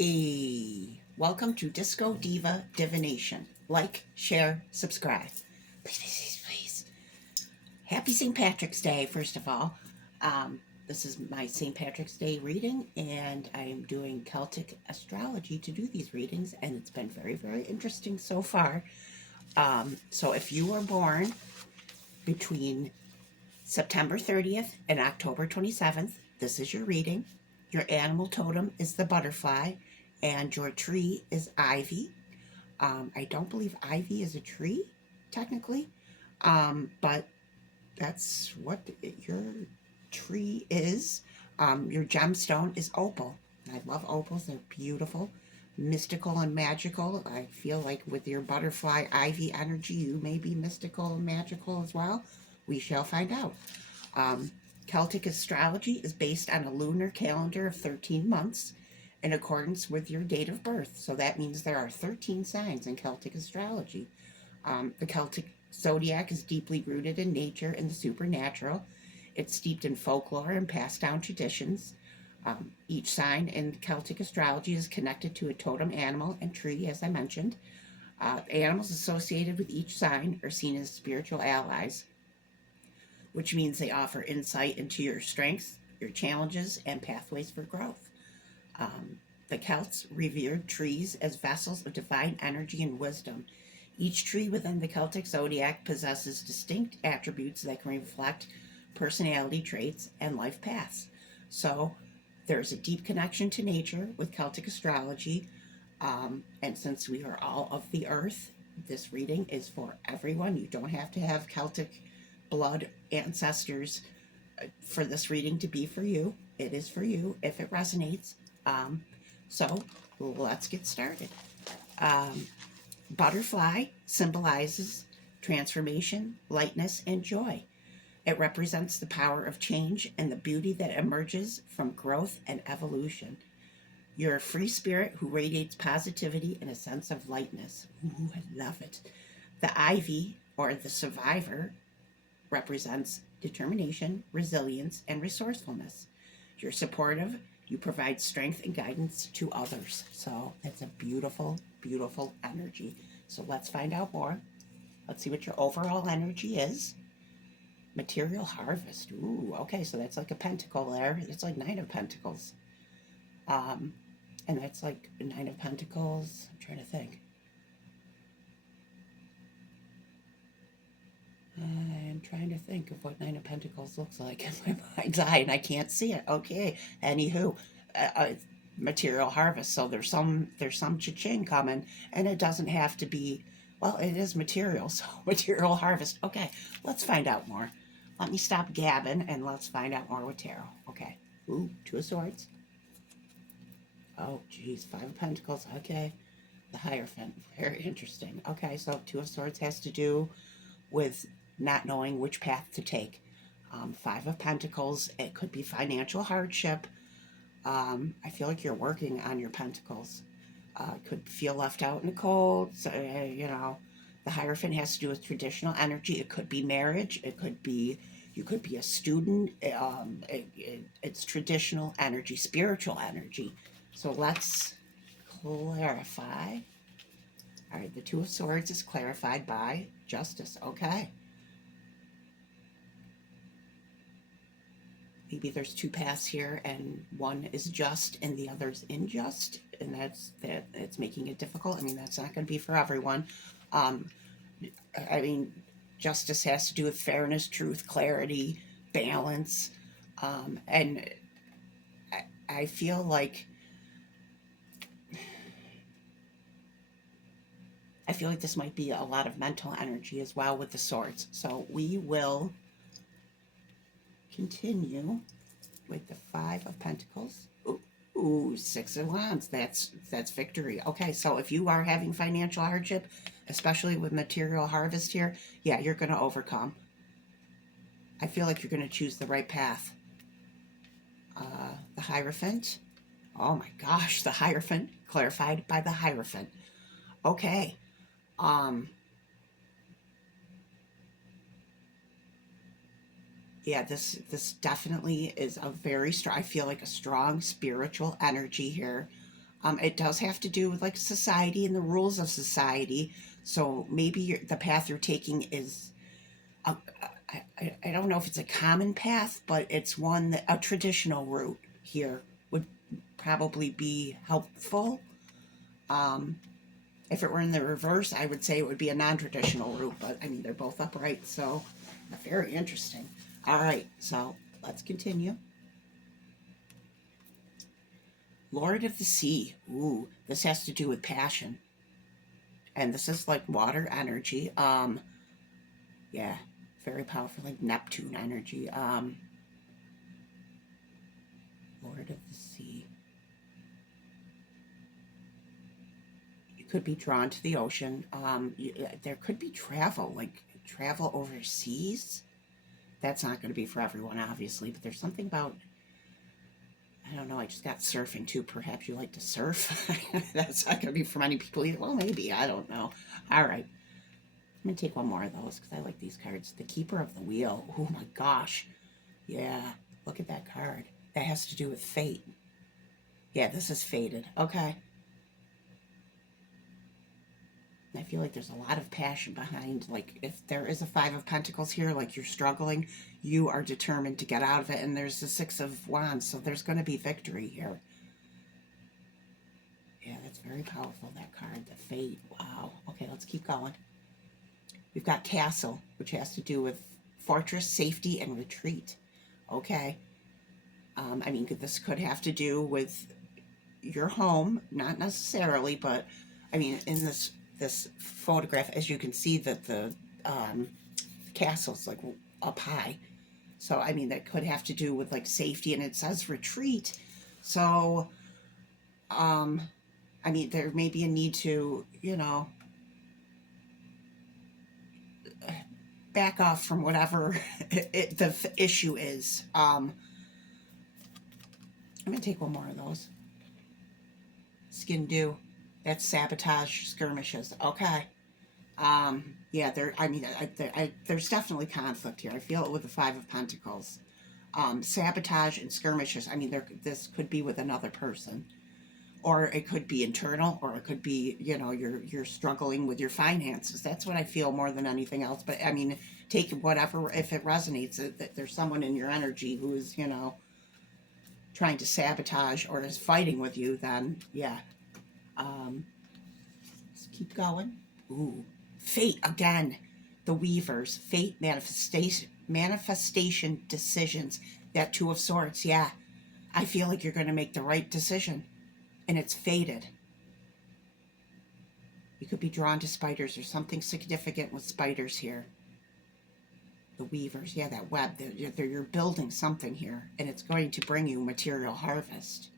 Welcome to Disco Diva Divination. Like, share, subscribe. Please, please, please, please. Happy St. Patrick's Day, first of all. This is my St. Patrick's Day reading, and I am doing Celtic astrology to do these readings, and it's been very, very interesting so far. So if you were born between September 30th and October 27th, this is your reading. Your animal totem is the butterfly, and your tree is ivy. I don't believe ivy is a tree, technically, but that's what your tree is. Your gemstone is opal. I love opals, they're beautiful, mystical, and magical. I feel like with your butterfly ivy energy, you may be mystical and magical as well. We shall find out. Um, Celtic astrology is based on a lunar calendar of 13 months in accordance with your date of birth. So that means there are 13 signs in Celtic astrology. The Celtic Zodiac is deeply rooted in nature and the supernatural. It's steeped in folklore and passed down traditions. Each sign in Celtic astrology is connected to a totem animal and tree, as I mentioned. Animals associated with each sign are seen as spiritual allies, which means they offer insight into your strengths, your challenges, and pathways for growth. The Celts revered trees as vessels of divine energy and wisdom. Each tree within the Celtic zodiac possesses distinct attributes that can reflect personality traits and life paths. So there's a deep connection to nature with Celtic astrology. And since we are all of the earth, this reading is for everyone. You don't have to have Celtic blood ancestors for this reading to be for you. It is for you if it resonates. So let's get started. Butterfly symbolizes transformation, lightness, and joy. It represents the power of change and the beauty that emerges from growth and evolution. You're a free spirit who radiates positivity and a sense of lightness. Ooh, I love it. The ivy, or the survivor, represents determination, resilience, and resourcefulness. You're supportive, you provide strength and guidance to others. So it's a beautiful, beautiful energy. So let's find out more. Let's see what your overall energy is. Material harvest. Ooh, okay, so that's like a pentacle there. It's like Nine of Pentacles. And that's like Nine of Pentacles. I'm trying to think. I'm trying to think of what Nine of Pentacles looks like in my mind's eye, and I can't see it. Okay, anywho, material harvest. So there's some cha-ching coming, and it doesn't have to be. Well, it is material, so material harvest. Okay, let's find out more. Let me stop gabbing and let's find out more with tarot. Okay. Ooh, Two of Swords. Oh, geez, Five of Pentacles. Okay. The Hierophant. Very interesting. Okay, so Two of Swords has to do with not knowing which path to take. Five of Pentacles, it could be financial hardship. I feel like you're working on your Pentacles. Could feel left out in the cold. So, the Hierophant has to do with traditional energy. It could be marriage. It could be, you could be a student. It's traditional energy, spiritual energy. So let's clarify. All right, the Two of Swords is clarified by Justice. Okay. Maybe there's two paths here, and one is just and the other's unjust, and it's making it difficult. I mean, that's not going to be for everyone. I mean, justice has to do with fairness, truth, clarity, balance, and I feel like this might be a lot of mental energy as well with the swords. So we will continue with the Five of Pentacles. Ooh, Six of Wands. That's victory. Okay, so if you are having financial hardship, especially with material harvest here, yeah, you're going to overcome. I feel like you're going to choose the right path. The Hierophant. Oh my gosh, the Hierophant, clarified by the Hierophant. Okay. Yeah, this definitely is a very strong, I feel like a strong spiritual energy here. It does have to do with like society and the rules of society. So maybe the path you're taking is, a, I don't know if it's a common path, but it's one that a traditional route here would probably be helpful. Um, if it were in the reverse, I would say it would be a non-traditional route, but I mean, they're both upright, so very interesting. All right, so let's continue. Lord of the Sea. Ooh, this has to do with passion. And this is like water energy. Yeah, very powerful, like Neptune energy. Lord of the Sea. You could be drawn to the ocean. There could be travel, like travel overseas. That's not going to be for everyone, obviously, but there's something about, I don't know, I just got surfing too. Perhaps you like to surf. That's not going to be for many people either. Well, maybe. I don't know. All right. I'm going to take one more of those because I like these cards. The Keeper of the Wheel. Oh my gosh. Yeah. Look at that card. That has to do with fate. Yeah, this is fated. Okay. I feel like there's a lot of passion behind, like, if there is a Five of Pentacles here, like you're struggling, you are determined to get out of it, and there's the Six of Wands, so there's going to be victory here. Yeah, that's very powerful, that card, the Fate. Wow. Okay, let's keep going. We've got Castle, which has to do with fortress, safety, and retreat. Okay. I mean, this could have to do with your home, not necessarily, but I mean, in this photograph, as you can see, that the castle's like up high. So I mean, that could have to do with like safety, and it says retreat. So, I mean, there may be a need to, back off from whatever the issue is. I'm gonna take one more of those. Skin dew. That's sabotage skirmishes. Okay. Yeah, there. I mean, there's definitely conflict here. I feel it with the Five of Pentacles. Sabotage and skirmishes. I mean, this could be with another person, or it could be internal, or it could be, you're struggling with your finances. That's what I feel more than anything else. But I mean, take whatever, if it resonates, that there's someone in your energy who is, trying to sabotage or is fighting with you. Then yeah. Let's keep going. Ooh, fate again. The Weavers, fate, manifestation, decisions. That Two of Swords. Yeah, I feel like you're going to make the right decision, and it's fated. You could be drawn to spiders or something significant with spiders here. The Weavers, yeah, that web. You're building something here, and it's going to bring you material harvest.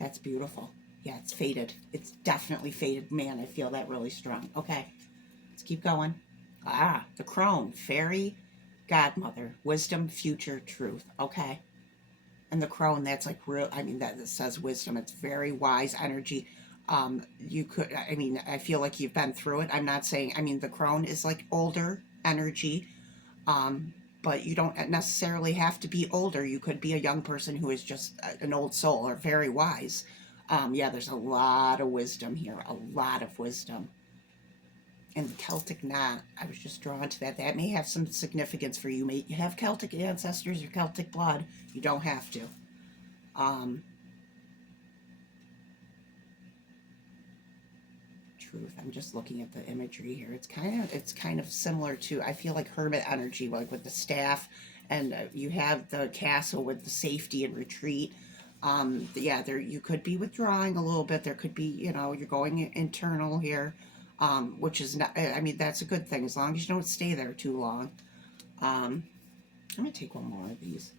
That's beautiful. Yeah, it's fated. It's definitely fated. Man, I feel that really strong. Okay, let's keep going. Ah, the Crone, fairy, godmother, wisdom, future, truth. Okay. And the Crone, that's like real, I mean, that says wisdom. It's very wise energy. You could, I mean, I feel like you've been through it. I'm not saying, I mean, the Crone is like older energy. But you don't necessarily have to be older. You could be a young person who is just an old soul or very wise. Yeah, there's a lot of wisdom here, a lot of wisdom. And the Celtic knot, I was just drawn to that. That may have some significance for you. You may have Celtic ancestors or Celtic blood. You don't have to. Truth. I'm just looking at the imagery here. It's kind of similar to, I feel like hermit energy, like with the staff, and you have the castle with the safety and retreat. Yeah, there you could be withdrawing a little bit. There could be, you're going internal here, which is not. I mean, that's a good thing as long as you don't stay there too long. I'm gonna take one more of these.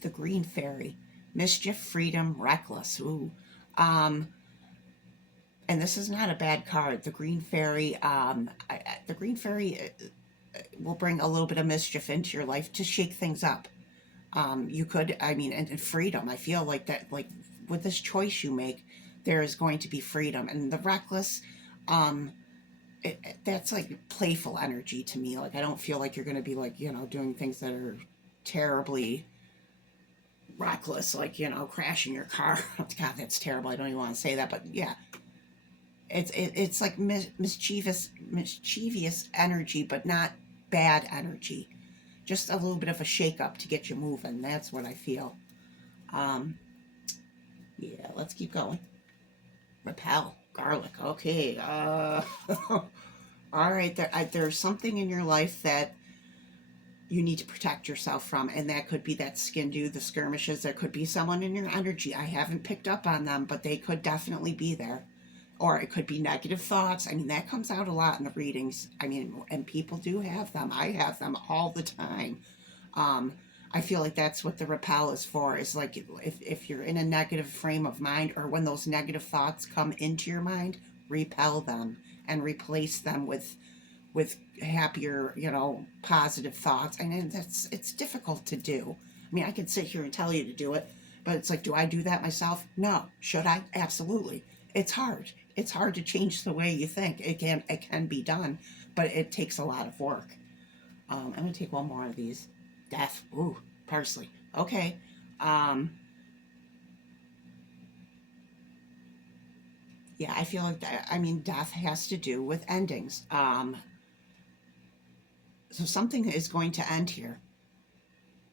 The Green Fairy, mischief, freedom, reckless. Ooh. And this is not a bad card. The Green Fairy, the Green Fairy will bring a little bit of mischief into your life to shake things up. You could, I mean, and freedom. I feel like that, like with this choice you make, there is going to be freedom. And the reckless, that's like playful energy to me. Like, I don't feel like you're going to be like, doing things that are terribly reckless, like, you know, crashing your car. God, that's terrible. I don't even want to say that, but yeah, it's like mischievous energy, but not bad energy. Just a little bit of a shake up to get you moving. That's what I feel. Um, yeah, let's keep going. Repel, garlic. Okay. All right. There's something in your life that you need to protect yourself from, and that could be that skin do, the skirmishes. There could be someone in your energy. I haven't picked up on them, but they could definitely be there. Or it could be negative thoughts. I mean, that comes out a lot in the readings. I mean, and people do have them. I have them all the time. Um, I feel like that's what the repel is for, is like if you're in a negative frame of mind, or when those negative thoughts come into your mind, repel them and replace them with happier, you know, positive thoughts. And it's difficult to do. I mean, I could sit here and tell you to do it, but it's like, do I do that myself? No. Should I? Absolutely. It's hard. It's hard to change the way you think. It can be done, but it takes a lot of work. I'm gonna take one more of these. Death. Ooh, parsley. Okay. Um, yeah, I feel like that. I mean, death has to do with endings. So something is going to end here,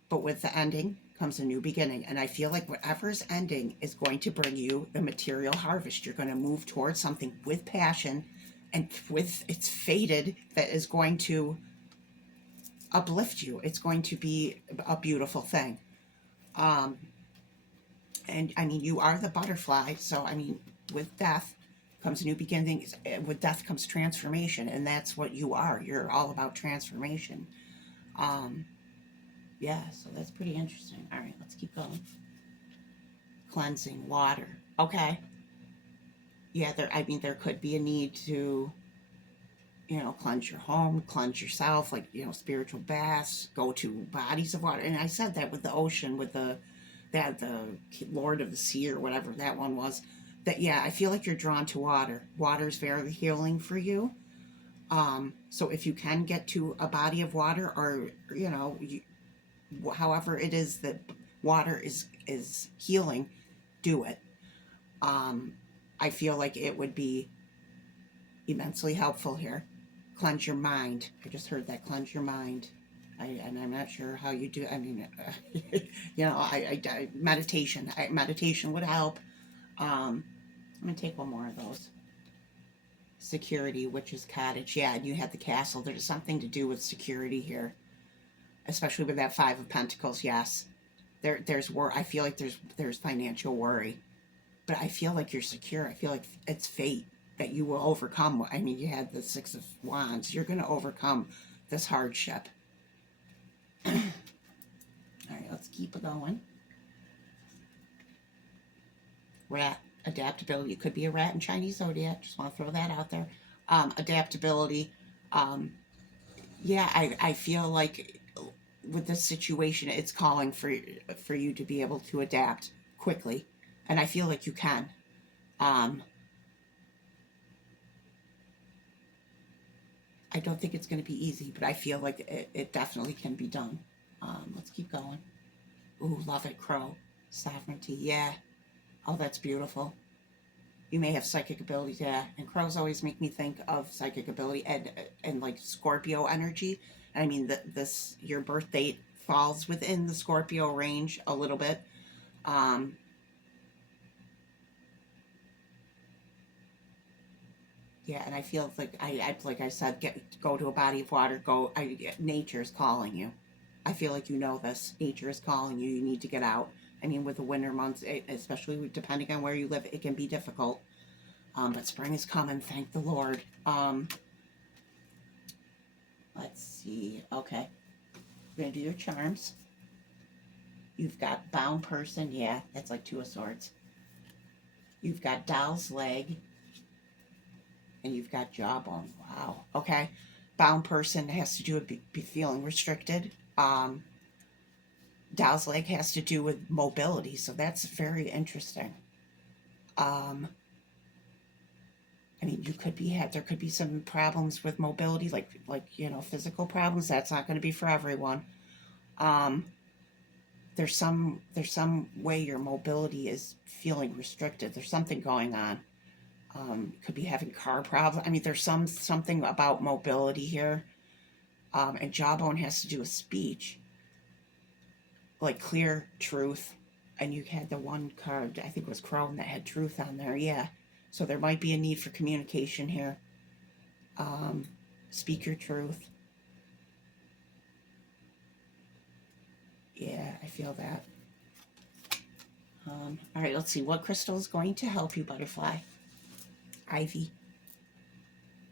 but with the ending comes a new beginning. And I feel like whatever's ending is going to bring you the material harvest. You're going to move towards something with passion, and with it's fated, that is going to uplift you. It's going to be a beautiful thing. Um, and I mean, you are the butterfly. So, I mean, with death comes a new beginning. With death comes transformation. And that's what you are. You're all about transformation. Um, yeah, so that's pretty interesting. All right, let's keep going. Cleansing, water. Okay. Yeah, I mean, there could be a need to, you know, cleanse your home, cleanse yourself, like, you know, spiritual baths, go to bodies of water. And I said that with the ocean, with the Lord of the Sea, or whatever that one was. That, yeah, I feel like you're drawn to water. Water is very healing for you. So if you can get to a body of water, or, you know, however it is that water is healing, do it. Um, I feel like it would be immensely helpful here. Cleanse your mind. I just heard that, cleanse your mind. And I'm not sure how you do. I mean, you know, meditation. Meditation would help. I'm gonna take one more of those. Security, which is cottage. Yeah, and you had the castle. There's something to do with security here, especially with that Five of Pentacles. Yes, there's I feel like there's financial worry, but I feel like you're secure. I feel like it's fate that you will overcome. I mean, you had the Six of Wands. You're going to overcome this hardship. All right, let's keep it going. Rat, adaptability. It could be a rat in Chinese Zodiac. Just want to throw that out there. Adaptability. Yeah, I feel like with this situation, it's calling for you to be able to adapt quickly, and I feel like you can. I don't think it's going to be easy, but I feel like it definitely can be done. Let's keep going. Ooh, love it, crow. Sovereignty, yeah. Oh, that's beautiful. You may have psychic abilities, yeah. And crows always make me think of psychic ability and like Scorpio energy. And I mean, your birth date falls within the Scorpio range a little bit. Yeah, and I feel like I said, go to a body of water. Nature is calling you. I feel like you know this. Nature is calling you. You need to get out. I mean, with the winter months, especially depending on where you live, it can be difficult. But spring is coming. Thank the Lord. Let's see. Okay, we're gonna do your charms. You've got bound person. Yeah, that's like Two of Swords. You've got doll's leg. And you've got jawbone. Wow. Okay. Bound person has to do with be feeling restricted. Dow's leg has to do with mobility, so that's very interesting. I mean, there could be some problems with mobility, like you know, physical problems. That's not going to be for everyone. there's some way your mobility is feeling restricted. There's something going on. Could be having car problems. I mean, there's something about mobility here. And jawbone has to do with speech, like clear truth. And you had the one card, I think it was Crone, that had truth on there. Yeah. So there might be a need for communication here. Speak your truth. Yeah, I feel that. All right, let's see. What crystal is going to help you, butterfly? Ivy.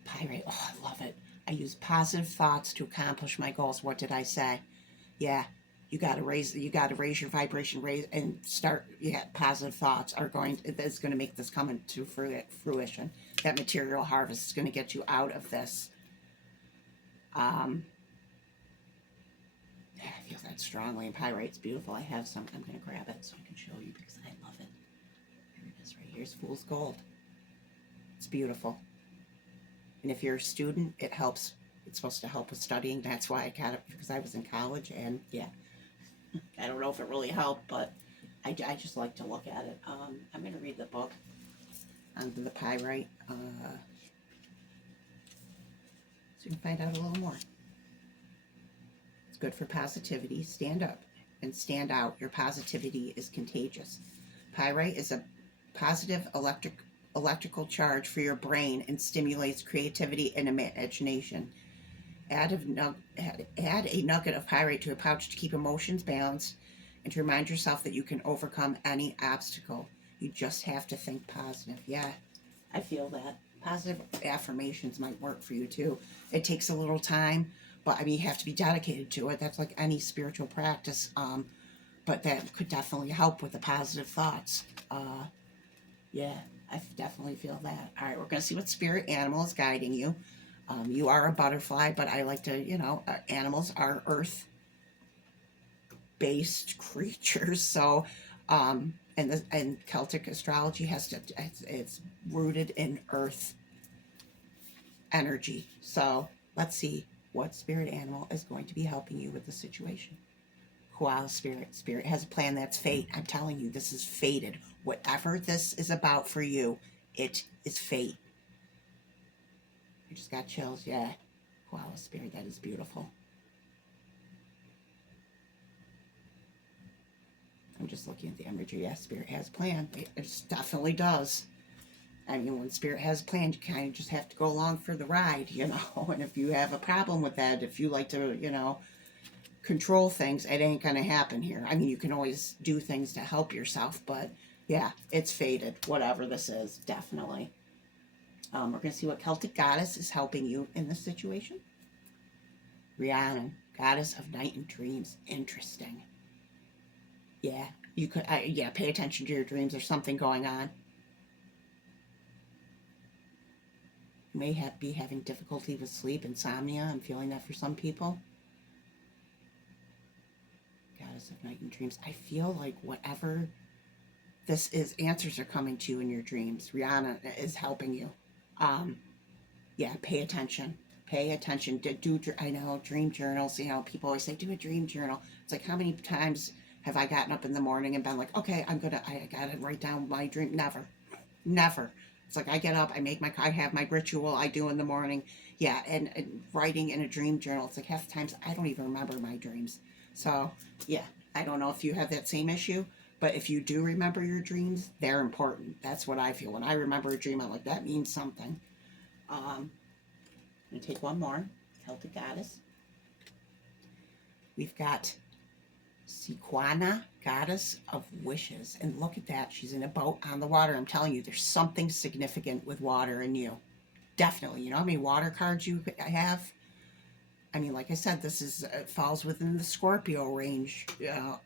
Pyrite. Oh, I love it. I use positive thoughts to accomplish my goals. What did I say? Yeah, you got to raise your vibration, raise and start. Yeah, positive thoughts are going. It's going to make this come into fruition. That material harvest is going to get you out of this. Yeah, I feel that strongly. And pyrite's beautiful. I have some. I'm going to grab it so I can show you because I love it. Here it is right here. It's fool's gold. It's beautiful. And if you're a student, it helps. It's supposed to help with studying. That's why I got it, because I was in college. And yeah, I don't know if it really helped, but I just like to look at it. I'm going to read the book on the pyrite. So you can find out a little more. It's good for positivity. Stand up and stand out. Your positivity is contagious. Pyrite is a positive electrical charge for your brain and stimulates creativity and imagination. Add a nugget of pyrite to a pouch to keep emotions balanced and to remind yourself that you can overcome any obstacle. You just have to think positive. Yeah, I feel that. Positive affirmations might work for you too. It takes a little time, but I mean, you have to be dedicated to it. That's like any spiritual practice. But that could definitely help with the positive thoughts. Yeah, I definitely feel that. All right, we're going to see what spirit animal is guiding you. You are a butterfly, but I like to, animals are earth-based creatures. So, and Celtic astrology it's rooted in earth energy. So let's see what spirit animal is going to be helping you with the situation. Koala spirit. Spirit has a plan. That's fate. I'm telling you, this is fated. Whatever this is about for you, it is fate. I just got chills. Yeah. Koala spirit. That is beautiful. I'm just looking at the imagery. Yeah, spirit has a plan. It definitely does. I mean, when spirit has a plan, you kind of just have to go along for the ride, And if you have a problem with that, if you like to, control things, it ain't gonna happen here. I mean, you can always do things to help yourself, but yeah, it's fated. Whatever this is, definitely. We're gonna see what Celtic goddess is helping you in this situation. Rhiannon, goddess of night and dreams. Interesting. Yeah, you could. Yeah, pay attention to your dreams. There's something going on. You may be having difficulty with sleep, insomnia. I'm feeling that for some people. Goddess of night and dreams. I feel like whatever this is, answers are coming to you in your dreams. Rihanna is helping you. Yeah, pay attention. Pay attention. I know dream journals. People always say do a dream journal. It's like, how many times have I gotten up in the morning and been like, okay, I gotta write down my dream? Never. It's like I get up, I have my ritual I do in the morning. Yeah, and writing in a dream journal. It's like half the times I don't even remember my dreams. So, yeah, I don't know if you have that same issue, but if you do remember your dreams, they're important. That's what I feel. When I remember a dream, I'm like, that means something. I'm going to take one more. Celtic goddess. We've got Sequana, goddess of wishes. And look at that. She's in a boat on the water. I'm telling you, there's something significant with water in you. Definitely. You know how many water cards you have? I mean, like I said, this falls within the Scorpio range, the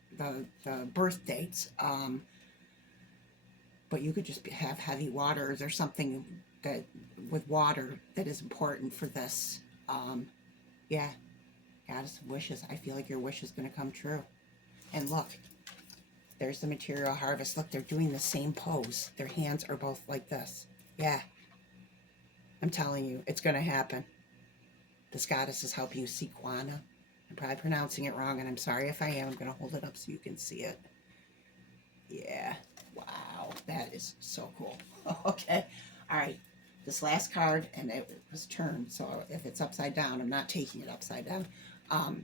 birth dates. But you could just have heavy water. There's something that with water that is important for this. Yeah, goddess of wishes. I feel like your wish is going to come true. And look, there's the material harvest. Look, they're doing the same pose. Their hands are both like this. Yeah, I'm telling you, it's going to happen. This goddess is helping you, Sequana. I'm probably pronouncing it wrong, and I'm sorry if I am. I'm going to hold it up so you can see it. Yeah. Wow. That is so cool. Okay. All right. This last card, and it was turned, so if it's upside down, I'm not taking it upside down.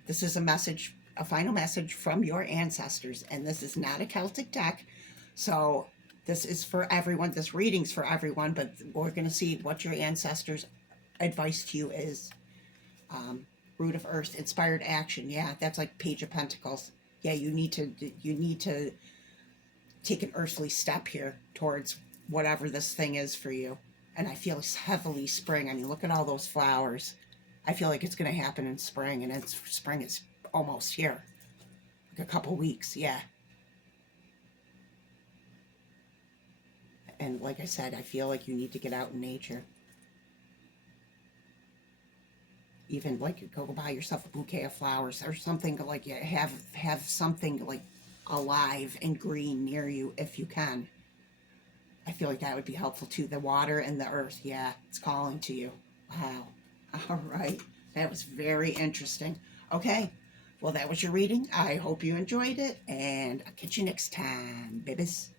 This is a message, a final message from your ancestors, and this is not a Celtic deck. So this is for everyone. This reading's for everyone, but we're going to see what your ancestors' advice to you is. Root of Earth, inspired action. Yeah, that's like Page of Pentacles. Yeah, you need to take an earthly step here towards whatever this thing is for you. And I feel it's heavily spring. I mean, look at all those flowers. I feel like it's going to happen in spring, and it's spring is almost here. Like a couple weeks, yeah. And like I said, I feel like you need to get out in nature. Even like go buy yourself a bouquet of flowers or something, like you have something like alive and green near you if you can. I feel like that would be helpful too. The water and the earth, yeah, it's calling to you. Wow. All right. That was very interesting. Okay. Well, that was your reading. I hope you enjoyed it, and I'll catch you next time, babies.